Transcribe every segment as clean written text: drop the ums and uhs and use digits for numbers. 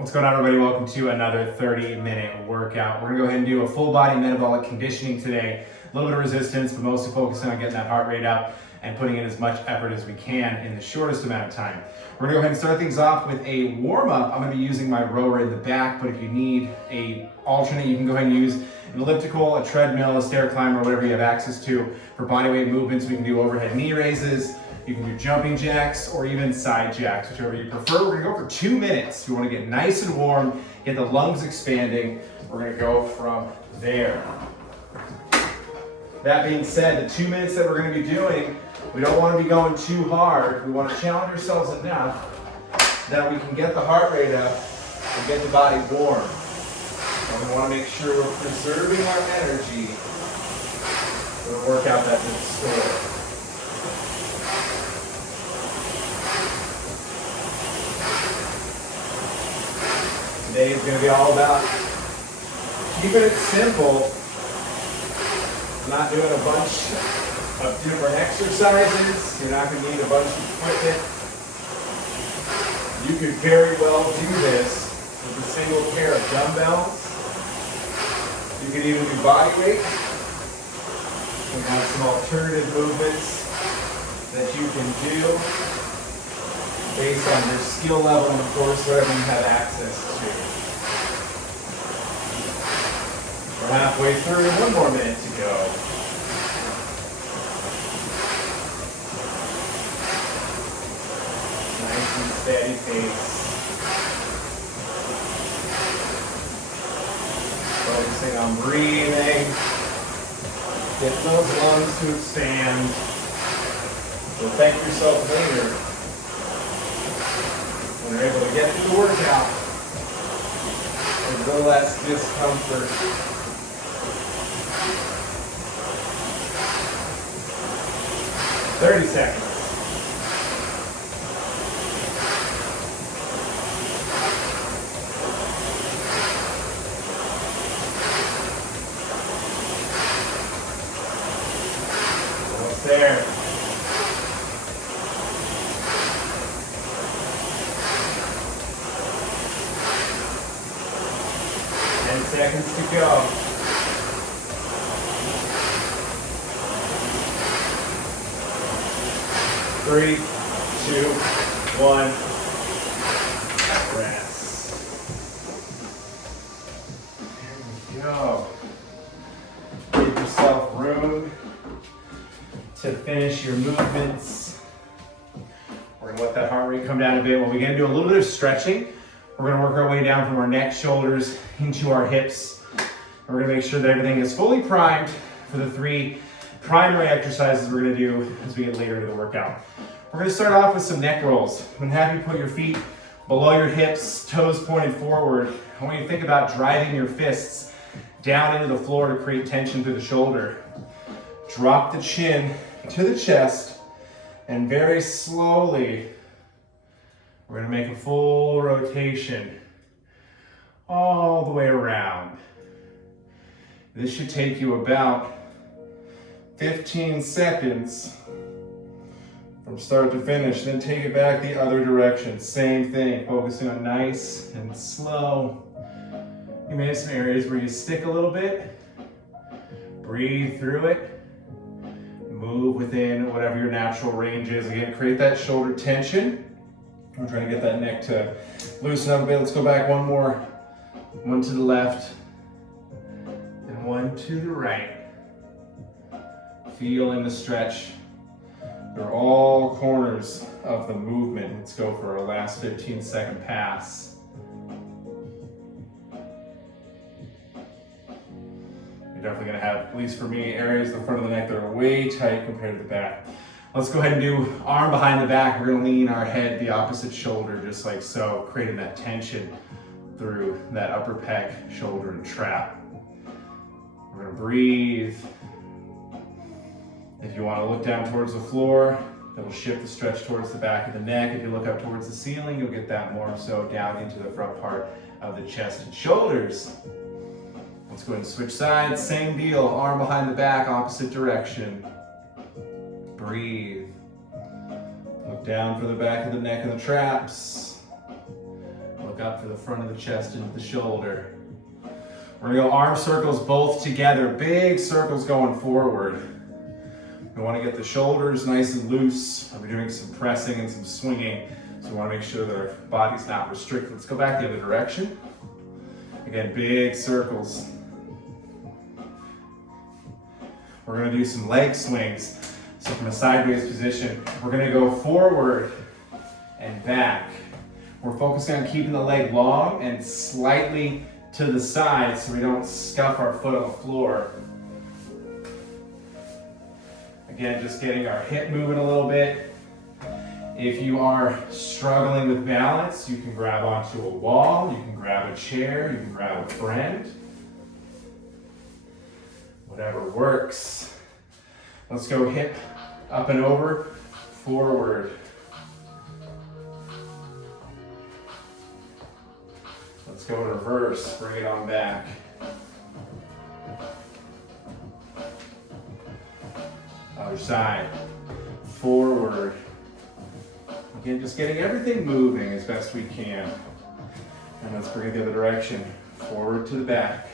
What's going on, everybody? Welcome to another 30-minute workout. We're gonna go ahead and do a full body metabolic conditioning today. A little bit of resistance, but mostly focusing on getting that heart rate up and putting in as much effort as we can in the shortest amount of time. We're gonna go ahead and start things off with a warm-up. I'm gonna be using my rower in the back, but if you need a alternate, you can go ahead and use an elliptical, a treadmill, a stair climber, whatever you have access to. For bodyweight movements, we can do overhead knee raises. You can do jumping jacks or even side jacks, whichever you prefer. We're gonna go for 2 minutes. You wanna get nice and warm, get the lungs expanding. We're gonna go from there. That being said, the 2 minutes that we're gonna be doing, we don't wanna be going too hard. We wanna challenge ourselves enough that we can get the heart rate up and get the body warm. And we wanna make sure we're preserving our energy for the workout that's in store. Today is going to be all about keeping it simple, not doing a bunch of different exercises. You're not going to need a bunch of equipment. You could very well do this with a single pair of dumbbells. You could even do body weight. We have some alternative movements that you can do based on your skill level and, of course, whatever you have access to. We're halfway through, 1 more minute to go. Nice and steady pace. Focusing on breathing. Get those lungs to expand. You'll thank yourself later. You're able to get through the workout with a little less discomfort. 30 seconds. Almost there. 10 seconds to go. Three, 2, 1, rest. There we go. Give yourself room to finish your movements. We're gonna let that heart rate come down a bit. We're gonna do a little bit of stretching. We're gonna work our way down from our neck, shoulders, into our hips. And we're gonna make sure that everything is fully primed for the 3 primary exercises we're gonna do as we get later into the workout. We're gonna start off with some neck rolls. I'm gonna have you put your feet below your hips, toes pointed forward. I want you to think about driving your fists down into the floor to create tension through the shoulder. Drop the chin to the chest, and very slowly, we're gonna make a full rotation all the way around. This should take you about 15 seconds from start to finish. Then take it back the other direction. Same thing, focusing on nice and slow. You may have some areas where you stick a little bit. Breathe through it. Move within whatever your natural range is. Again, create that shoulder tension. We're trying to get that neck to loosen up a bit. Let's go back one more. One to the left and one to the right. Feeling the stretch through all corners of the movement. Let's go for our last 15-second pass. You're definitely gonna have, at least for me, areas in the front of the neck that are way tight compared to the back. Let's go ahead and do arm behind the back. We're gonna lean our head the opposite shoulder, just like so, creating that tension through that upper pec, shoulder, and trap. We're gonna breathe. If you want to look down towards the floor, that'll shift the stretch towards the back of the neck. If you look up towards the ceiling, you'll get that more so down into the front part of the chest and shoulders. Let's go ahead and switch sides. Same deal, arm behind the back, opposite direction. Breathe. Look down for the back of the neck and the traps. Look Look up to the front of the chest and the shoulder. We're gonna go arm circles both together, big circles going forward. We wanna get the shoulders nice and loose. We're doing some pressing and some swinging, so we wanna make sure that our body's not restricted. Let's go back the other direction. Again, big circles. We're gonna do some leg swings. So from a sideways position, we're gonna go forward and back. We're focusing on keeping the leg long and slightly to the side so we don't scuff our foot on the floor. Again, just getting our hip moving a little bit. If you are struggling with balance, you can grab onto a wall, you can grab a chair, you can grab a friend. Whatever works. Let's go hip up and over, forward. Let's go reverse, bring it on back. Other side, forward. Again, just getting everything moving as best we can. And let's bring it the other direction, forward to the back.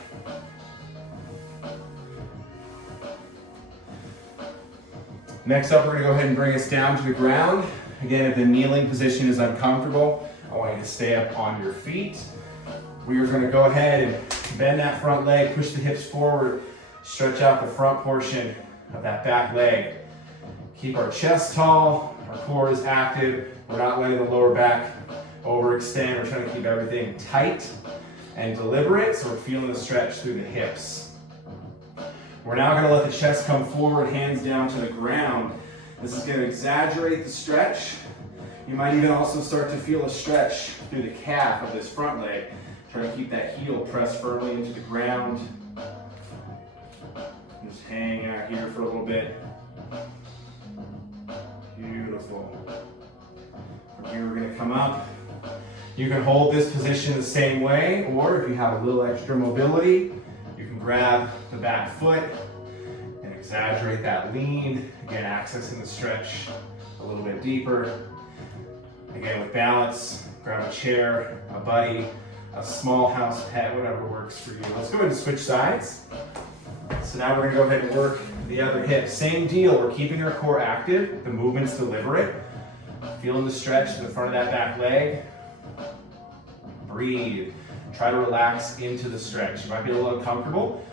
Next up, we're gonna go ahead and bring us down to the ground. Again, if the kneeling position is uncomfortable, I want you to stay up on your feet. We are gonna go ahead and bend that front leg, push the hips forward, stretch out the front portion of that back leg. Keep our chest tall, our core is active. We're not letting the lower back overextend. We're trying to keep everything tight and deliberate, so we're feeling the stretch through the hips. We're now gonna let the chest come forward, hands down to the ground. This is gonna exaggerate the stretch. You might even also start to feel a stretch through the calf of this front leg. Try to keep that heel pressed firmly into the ground. Just hang out here for a little bit. Beautiful. From here, we're gonna come up. You can hold this position the same way, or if you have a little extra mobility, you can grab the back foot and exaggerate that lean. Again, accessing the stretch a little bit deeper. Again, with balance, grab a chair, a buddy, a small house pet, whatever works for you. Let's go ahead and switch sides. So now we're gonna go ahead and work the other hip. Same deal, we're keeping our core active, the movement's deliberate. Feeling the stretch to the front of that back leg. Breathe. Try to relax into the stretch. You might be a little uncomfortable,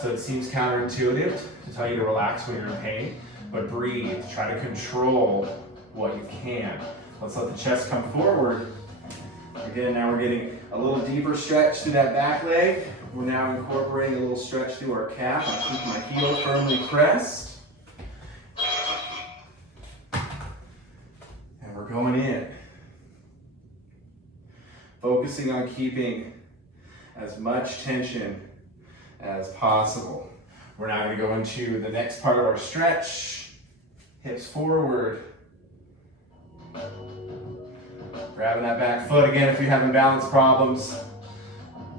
so it seems counterintuitive to tell you to relax when you're in pain, but breathe. Try to control what you can. Let's let the chest come forward. Again, now we're getting a little deeper stretch through that back leg. We're now incorporating a little stretch through our calf. I keep my heel firmly pressed. And we're going in. Focusing on keeping as much tension as possible. We're now going to go into the next part of our stretch. Hips forward. Grabbing that back foot again if you're having balance problems.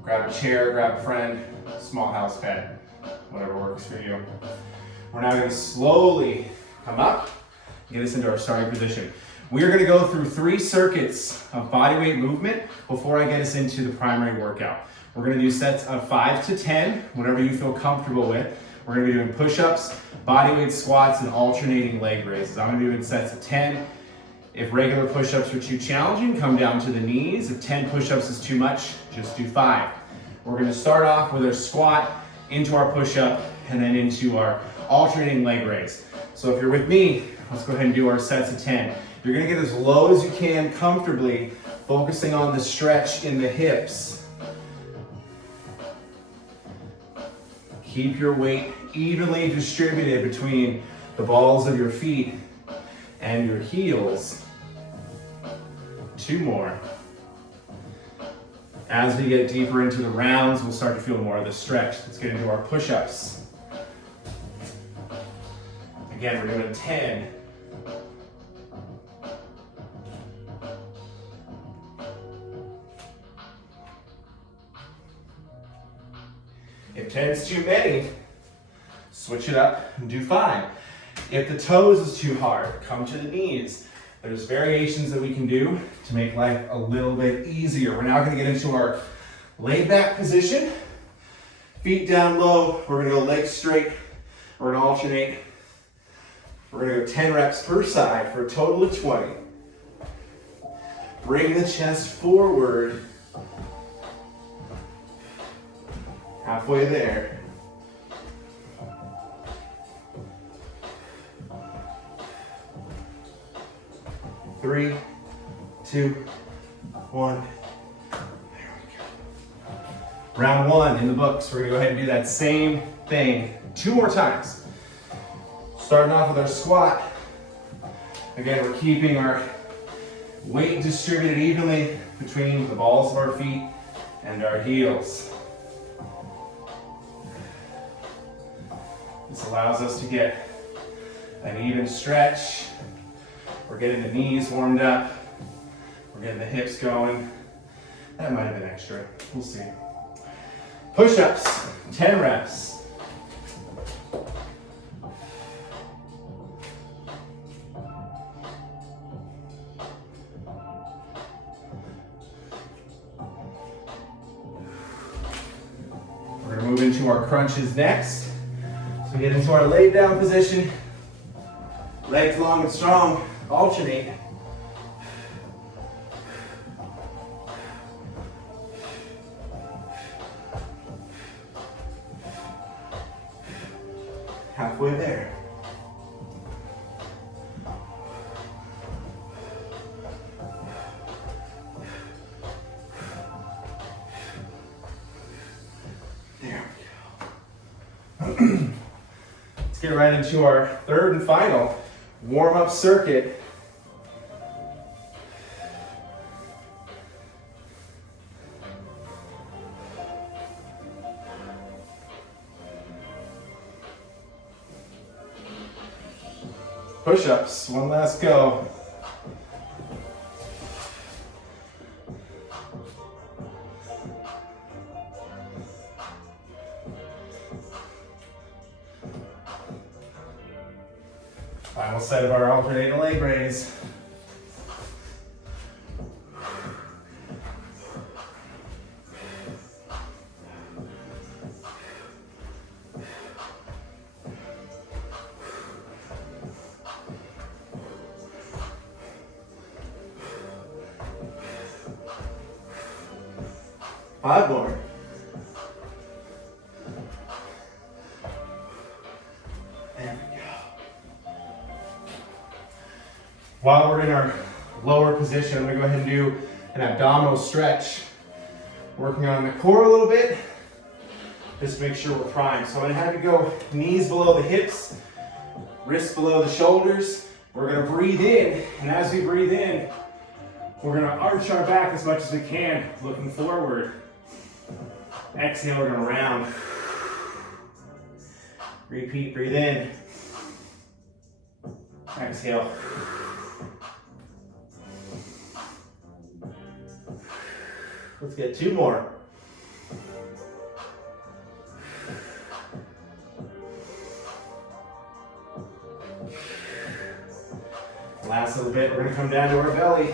Grab a chair, grab a friend, small house pet, whatever works for you. We're now going to slowly come up and get us into our starting position. We are going to go through 3 circuits of bodyweight movement before I get us into the primary workout. We're going to do sets of 5 to 10, whatever you feel comfortable with. We're going to be doing push-ups, bodyweight squats, and alternating leg raises. I'm going to do it in sets of 10. If regular push-ups are too challenging, come down to the knees. If 10 push-ups is too much, just do 5. We're going to start off with our squat, into our push-up, and then into our alternating leg raise. So if you're with me, let's go ahead and do our sets of 10. You're going to get as low as you can comfortably, focusing on the stretch in the hips. Keep your weight evenly distributed between the balls of your feet and your heels. 2 more. As we get deeper into the rounds, we'll start to feel more of the stretch. Let's get into our push-ups. Again, we're doing 10. If 10 is too many, switch it up and do 5. If the toes is too hard, come to the knees. There's variations that we can do to make life a little bit easier. We're now gonna get into our laid back position. Feet down low, we're gonna go legs straight. We're gonna alternate. We're gonna go 10 reps per side for a total of 20. Bring the chest forward. Halfway there. 3, 2, 1. There we go. Round 1 in the books. We're gonna go ahead and do that same thing 2 more times. Starting off with our squat. Again, we're keeping our weight distributed evenly between the balls of our feet and our heels. This allows us to get an even stretch. We're getting the knees warmed up. We're getting the hips going. That might have been extra. We'll see. Push-ups, 10 reps. We're gonna move into our crunches next. So we get into our laid down position. Legs long and strong. Alternate. Halfway there. There we go. Let's get right into our third and final warm-up circuit. Push-ups, one last go. Final set of our alternating leg raise. Five more. There we go. While we're in our lower position, I'm gonna go ahead and do an abdominal stretch. Working on the core a little bit, just to make sure we're primed. So I'm gonna have you go knees below the hips, wrists below the shoulders. We're gonna breathe in, and as we breathe in, we're gonna arch our back as much as we can, looking forward. Exhale, we're gonna round. Repeat, breathe in. Exhale. Let's get 2 more. Last little bit, we're gonna come down to our belly.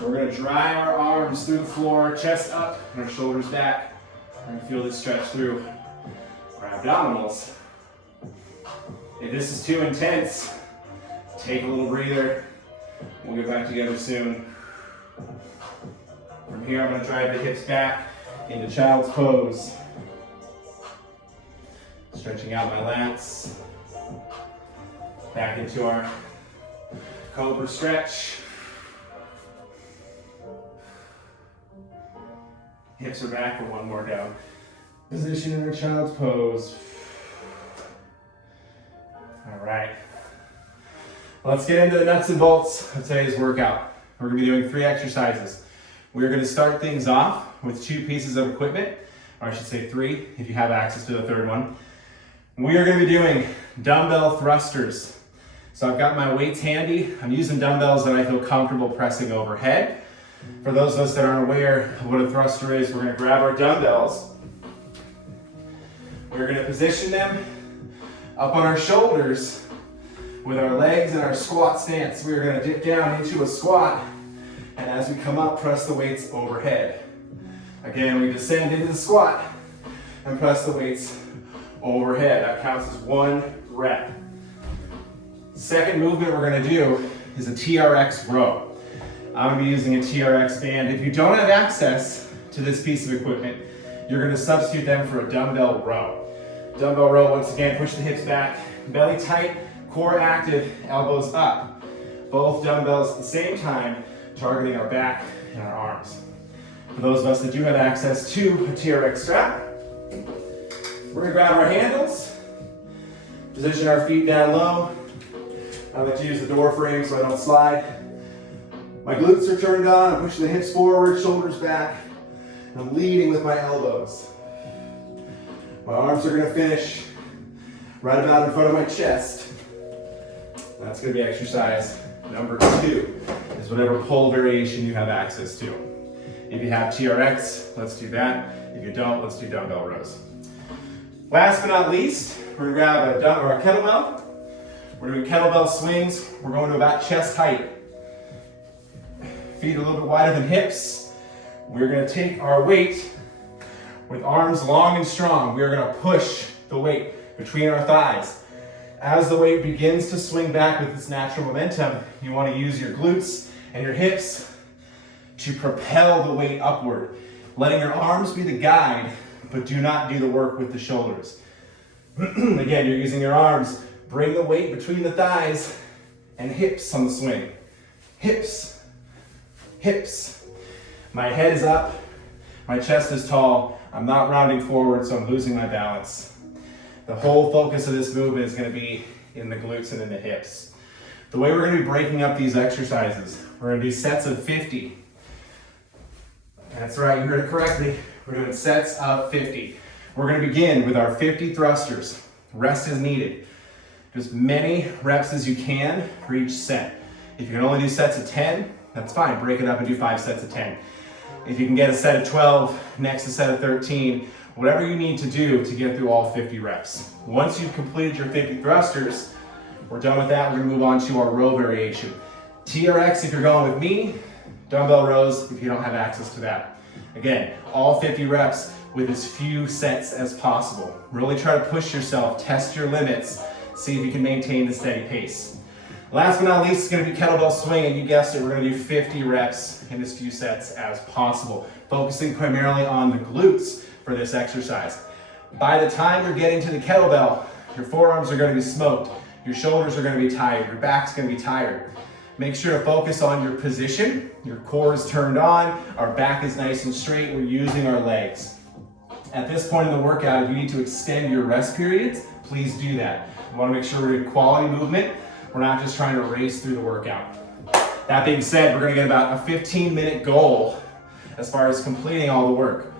We're gonna drive our arms through the floor, chest up, and our shoulders back. We're gonna feel this stretch through our abdominals. If this is too intense, take a little breather. We'll get back together soon. From here, I'm gonna drive the hips back into child's pose. Stretching out my lats. Back into our cobra stretch. Hips are back for one more go. Position in our child's pose. All right. Let's get into the nuts and bolts of today's workout. We're gonna be doing 3 exercises. We're gonna start things off with 2 pieces of equipment, or I should say 3, if you have access to the third one. We are gonna be doing dumbbell thrusters. So I've got my weights handy. I'm using dumbbells that I feel comfortable pressing overhead. For those of us that aren't aware of what a thruster is, we're gonna grab our dumbbells. We're gonna position them up on our shoulders. With our legs in our squat stance, we're gonna dip down into a squat, and as we come up, press the weights overhead. Again, we descend into the squat and press the weights overhead. That counts as 1 rep. Second movement we're gonna do is a TRX row. I'm gonna be using a TRX band. If you don't have access to this piece of equipment, you're gonna substitute them for a dumbbell row. Dumbbell row, once again, push the hips back, belly tight, core active, elbows up. Both dumbbells at the same time, targeting our back and our arms. For those of us that do have access to a TRX strap, we're gonna grab our handles, position our feet down low. I like to use the door frame so I don't slide. My glutes are turned on, I'm pushing the hips forward, shoulders back, and I'm leading with my elbows. My arms are gonna finish right about in front of my chest. That's gonna be exercise number 2, is whatever pull variation you have access to. If you have TRX, let's do that. If you don't, let's do dumbbell rows. Last but not least, we're gonna grab a kettlebell. We're doing kettlebell swings. We're going to about chest height. Feet a little bit wider than hips. We're gonna take our weight with arms long and strong. We're gonna push the weight between our thighs. As the weight begins to swing back with its natural momentum, you wanna use your glutes and your hips to propel the weight upward. Letting your arms be the guide, but do not do the work with the shoulders. Again, you're using your arms. Bring the weight between the thighs and hips on the swing. Hips, hips. My head is up, my chest is tall. I'm not rounding forward, so I'm losing my balance. The whole focus of this movement is gonna be in the glutes and in the hips. The way we're gonna be breaking up these exercises, we're gonna do sets of 50. That's right, you heard it correctly. We're doing sets of 50. We're gonna begin with our 50 thrusters. Rest is needed. Do as many reps as you can for each set. If you can only do sets of 10, that's fine. Break it up and do 5 sets of 10. If you can get a set of 12, next a set of 13, whatever you need to do to get through all 50 reps. Once you've completed your 50 thrusters, we're done with that. We're gonna move on to our row variation. TRX if you're going with me, dumbbell rows if you don't have access to that. Again, all 50 reps with as few sets as possible. Really try to push yourself, test your limits, see if you can maintain the steady pace. Last but not least is gonna be kettlebell swing, and you guessed it, we're gonna do 50 reps in as few sets as possible, focusing primarily on the glutes for this exercise. By the time you're getting to the kettlebell, your forearms are gonna be smoked, your shoulders are gonna be tired, your back's gonna be tired. Make sure to focus on your position, your core is turned on, our back is nice and straight, we're using our legs. At this point in the workout, if you need to extend your rest periods, please do that. We wanna make sure we're doing quality movement. We're not just trying to race through the workout. That being said, we're gonna get about a 15-minute goal as far as completing all the work.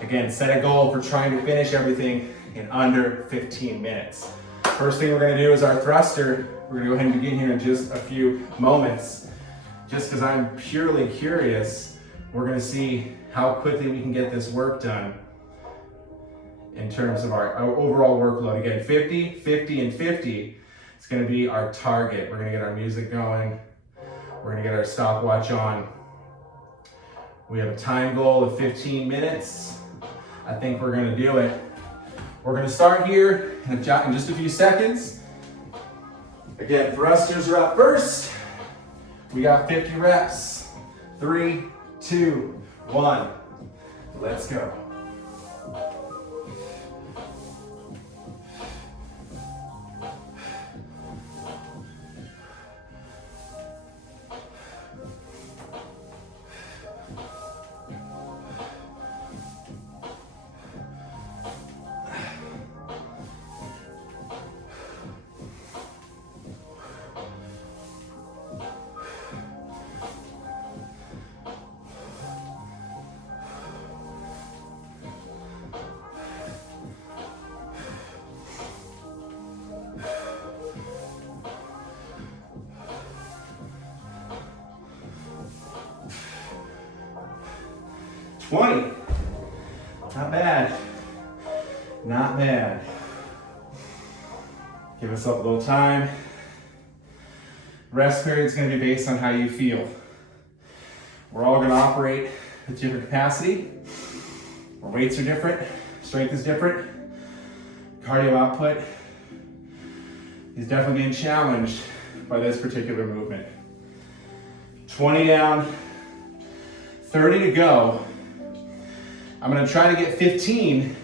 Again, set a goal for trying to finish everything in under 15 minutes. First thing we're gonna do is our thruster. We're gonna go ahead and begin here in just a few moments. Just because I'm purely curious, we're gonna see how quickly we can get this work done in terms of our overall workload. Again, 50, 50, and 50 is gonna be our target. We're gonna get our music going. We're gonna get our stopwatch on. We have a time goal of 15 minutes. I think we're gonna do it. We're gonna start here in just a few seconds. Again, thrusters are up first. We got 50 reps. 3, 2, 1. Let's go. $20. Not bad. Not bad. Give us a little time Rest period is going to be based on how you feel. We're all going to operate with different capacity. Our weights are different, strength is different, cardio output is definitely being challenged by this particular movement. 20 down, 30 to go. I'm going to try to get 15,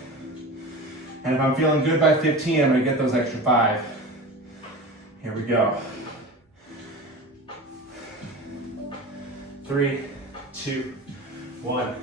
and if I'm feeling good by 15, I'm going to get those extra 5. Here we go. 3, 2, 1.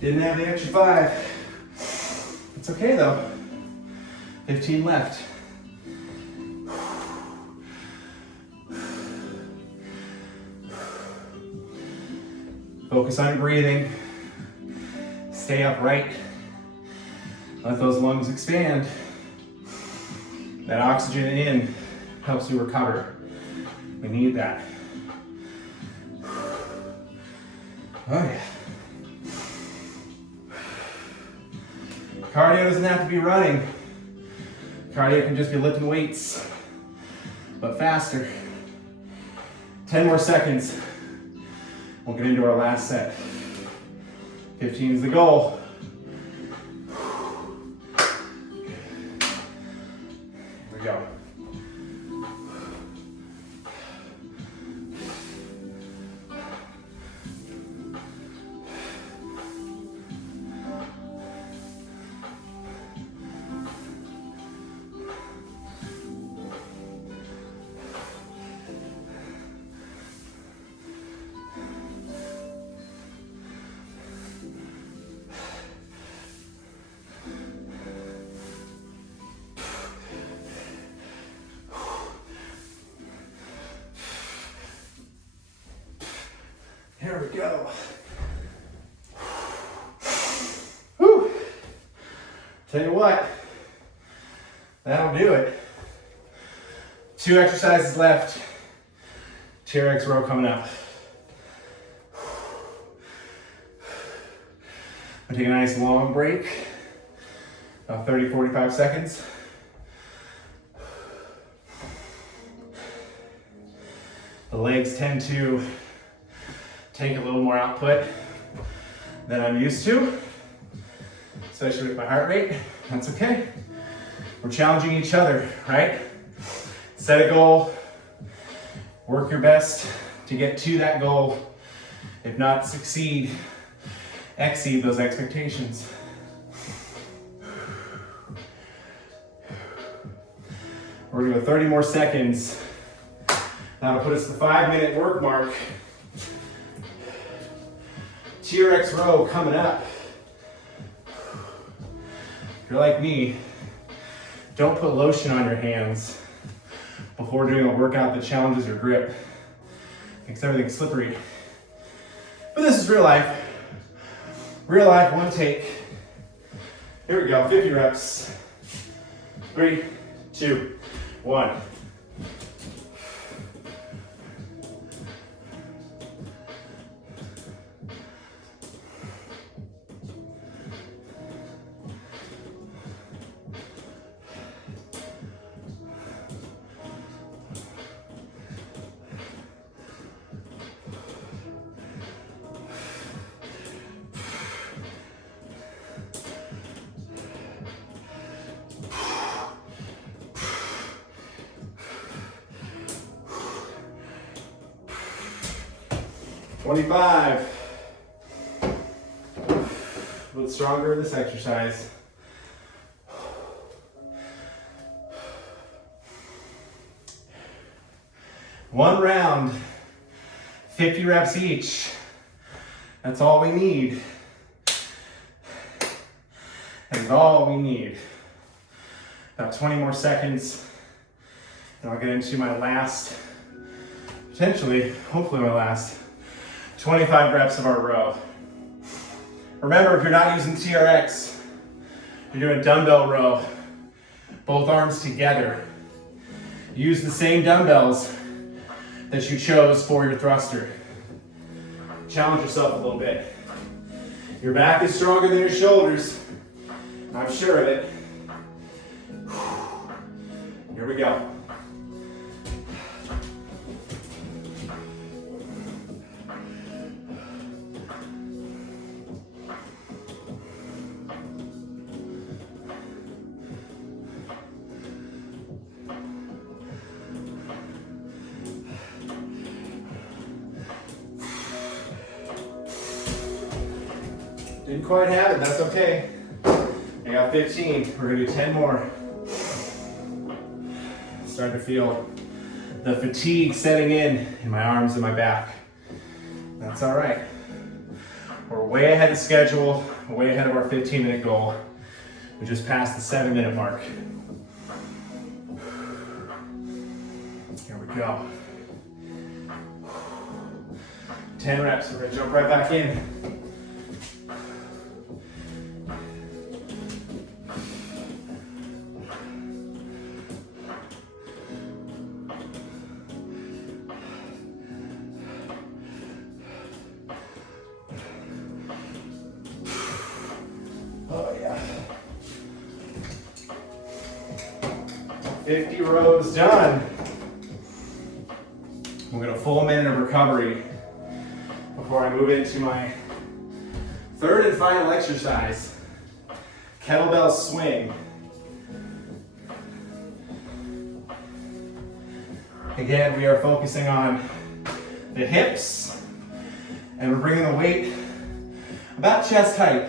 Didn't have the extra 5. It's okay though. 15 left. Focus on breathing. Stay upright. Let those lungs expand. That oxygen in helps you recover. We need that. Oh yeah. Cardio doesn't have to be running. Cardio can just be lifting weights, but faster. 10 more seconds. We'll get into our last set. 15 is the goal. Here we go. Here we go. Whew. Tell you what, that'll do it. 2 exercises left. TRX row coming up. I'll take a nice long break, about 30, 45 seconds. The legs tend to take a little more output than I'm used to, especially with my heart rate. That's okay. We're challenging each other, right? Set a goal, work your best to get to that goal. If not succeed, exceed those expectations. We're gonna go 30 more seconds. That'll put us to the 5-minute work mark. TRX row coming up. If you're like me, don't put lotion on your hands before doing a workout that challenges your grip. Makes everything slippery. But this is real life. Real life, one take. Here we go, 50 reps. 3, 2, 1. 25. A little stronger in this exercise. One round, 50 reps each. That's all we need. is all we need. About 20 more seconds, and I'll get into my last, potentially, hopefully my last, 25 reps of our row. Remember, if you're not using TRX, you're doing dumbbell row, both arms together. Use the same dumbbells that you chose for your thruster. Challenge yourself a little bit. Your back is stronger than your shoulders. I'm sure of it. Here we go. Didn't quite have it, that's okay. I got 15, we're gonna do 10 more. Starting to feel the fatigue setting in my arms and my back. That's all right. We're way ahead of schedule, way ahead of our 15-minute goal. We just passed the 7-minute mark. Here we go. 10 reps, we're gonna jump right back in. Oh yeah. 50 rows done. We'll get a full minute of recovery before I move into my third and final exercise, kettlebell swing. Again, we are focusing on the hips, and we're bringing the weight about chest height.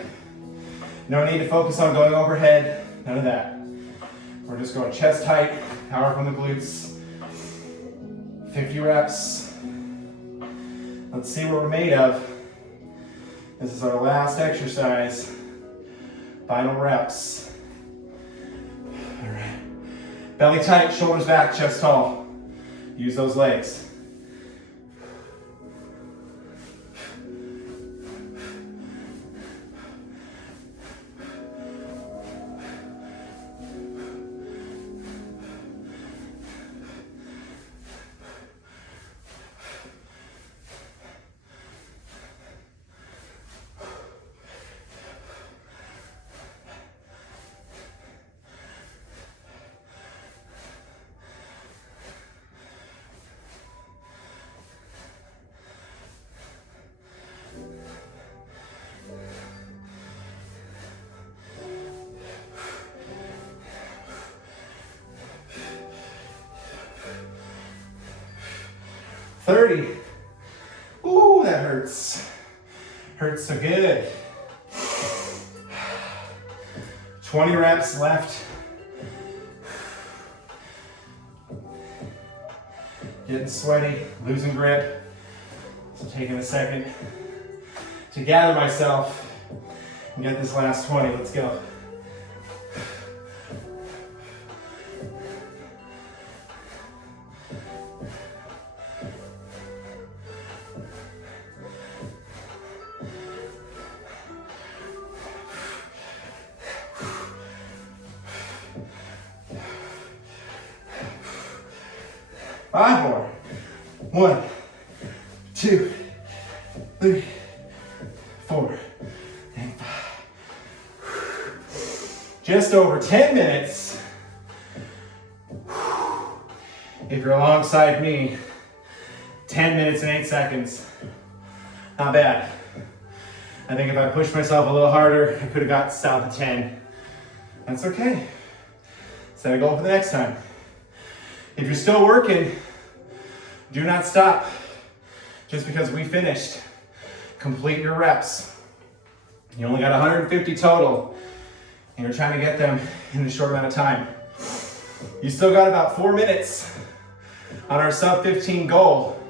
No need to focus on going overhead, none of that. We're just going chest height, power from the glutes. 50 reps. Let's see what we're made of. This is our last exercise. Final reps. All right. Belly tight, shoulders back, chest tall. Use those legs. Ooh, that hurts. Hurts so good. 20 reps left. Getting sweaty, losing grip. So taking a second to gather myself and get this last 20. Let's go. Five more. 1, 2, 3, 4, and 5. Just over 10 minutes. If you're alongside me, 10 minutes and 8 seconds. Not bad. I think if I pushed myself a little harder, I could have got south of 10. That's okay. Set a goal for the next time. If you're still working, do not stop. Just because we finished, complete your reps. You only got 150 total, and you're trying to get them in a short amount of time. You still got about 4 minutes on our sub 15 goal.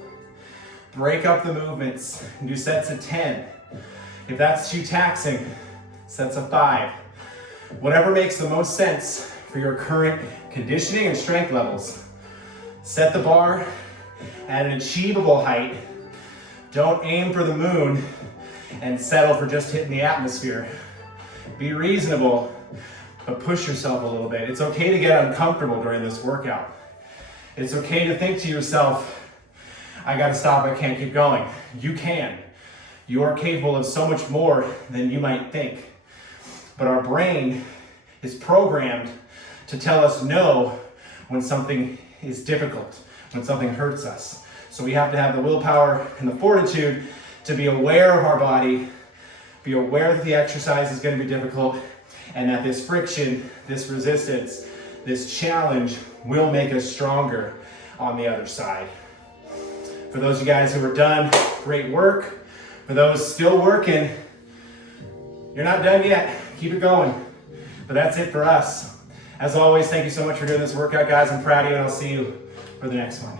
Break up the movements and do sets of 10. If that's too taxing, sets of 5. Whatever makes the most sense for your current conditioning and strength levels. Set the bar at an achievable height. Don't aim for the moon and settle for just hitting the atmosphere. Be reasonable, but push yourself a little bit. It's okay to get uncomfortable during this workout. It's okay to think to yourself, I gotta stop, I can't keep going. You can. You are capable of so much more than you might think. But our brain is programmed to tell us no when something is difficult, when something hurts us. So we have to have the willpower and the fortitude to be aware of our body, be aware that the exercise is going to be difficult, and that this friction, this resistance, this challenge will make us stronger on the other side. For those of you guys who are done, great work. For those still working, you're not done yet. Keep it going. But that's it for us. As always, thank you so much for doing this workout, guys. I'm proud of you, and I'll see you for the next one.